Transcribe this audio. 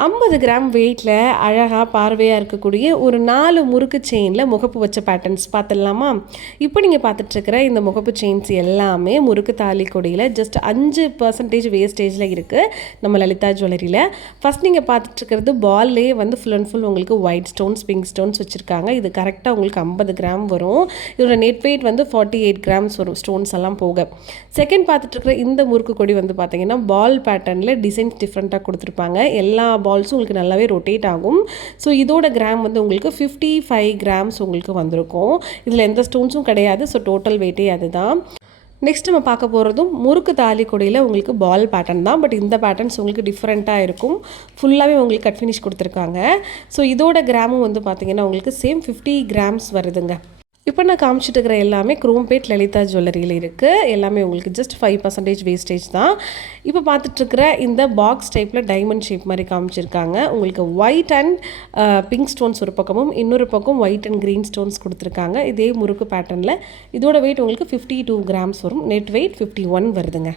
50 gram வெயிட்டில் அழகாக பார்வையாக இருக்கக்கூடிய ஒரு 4 முறுக்கு செயினில் முகப்பு வச்ச பேட்டர்ன்ஸ் பார்த்துடலாமா? இப்போ நீங்கள் பார்த்துட்ருக்கிற இந்த முகப்பு செயின்ஸ் எல்லாமே முறுக்கு தாலி கொடியில் ஜஸ்ட் 5% வேஸ்டேஜில் இருக்குது நம்ம லலிதா ஜுவல்லரியில். ஃபஸ்ட் நீங்கள் பார்த்துட்ருக்கிறது பால்லேயே வந்து ஃபுல் அண்ட் ஃபுல் உங்களுக்கு ஒயிட் ஸ்டோன்ஸ், பிங்க் ஸ்டோன்ஸ் வச்சுருக்காங்க. இது கரெக்டாக உங்களுக்கு 50 கிராம் வரும். இதோட நெட் வெயிட் வந்து 48 கிராம்ஸ் வரும் ஸ்டோன்ஸ் எல்லாம் போக. செகண்ட் பார்த்துட்ருக்கிற இந்த முறுக்கு கொடி வந்து பார்த்தீங்கன்னா பால் பேட்டர்னில் டிசைன்ஸ் டிஃப்ரெண்ட்டாக கொடுத்துருப்பாங்க. எல்லா பால்ஸும் உங்களுக்கு நல்லாவே ரொட்டேட் ஆகும். ஸோ இதோட கிராம் வந்து உங்களுக்கு 55 கிராம்ஸ் உங்களுக்கு வந்திருக்கும். இதில் எந்த ஸ்டோன்ஸும் கிடையாது. ஸோ டோட்டல் வெயிட்டே அதுதான். நெக்ஸ்ட் நம்ம பார்க்க போகிறதும் முறுக்கு தாலி கொடியில் உங்களுக்கு பால் பேட்டர்ன் தான். பட் இந்த பேட்டர்ன்ஸ் உங்களுக்கு டிஃப்ரெண்ட்டாக இருக்கும். ஃபுல்லாகவே உங்களுக்கு கட் ஃபினிஷ் கொடுத்துருக்காங்க. ஸோ இதோட கிராமும் வந்து பார்த்திங்கன்னா உங்களுக்கு சேம் 50 கிராம்ஸ் வருதுங்க. இப்போ நான் காமிச்சிட்டு இருக்கிற எல்லாமே குரோம்பேட் லலிதா ஜுவல்லரியில் இருக்குது. எல்லாமே உங்களுக்கு ஜஸ்ட் 5% வேஸ்டேஜ் தான். இப்போ பார்த்துட்ருக்கிற இந்த பாக்ஸ் டைப்பில் டைமண்ட் ஷேப் மாதிரி காமிச்சிருக்காங்க. உங்களுக்கு ஒயிட் அண்ட் பிங்க் ஸ்டோன்ஸ் ஒரு பக்கமும், இன்னொரு பக்கம் ஒயிட் அண்ட் க்ரீன் ஸ்டோன்ஸ் கொடுத்துருக்காங்க. இதே முறுக்கு பேட்டர்னில் இதோட வெயிட் உங்களுக்கு 52 கிராம்ஸ் வரும். நெட் வெயிட் 51 வருதுங்க.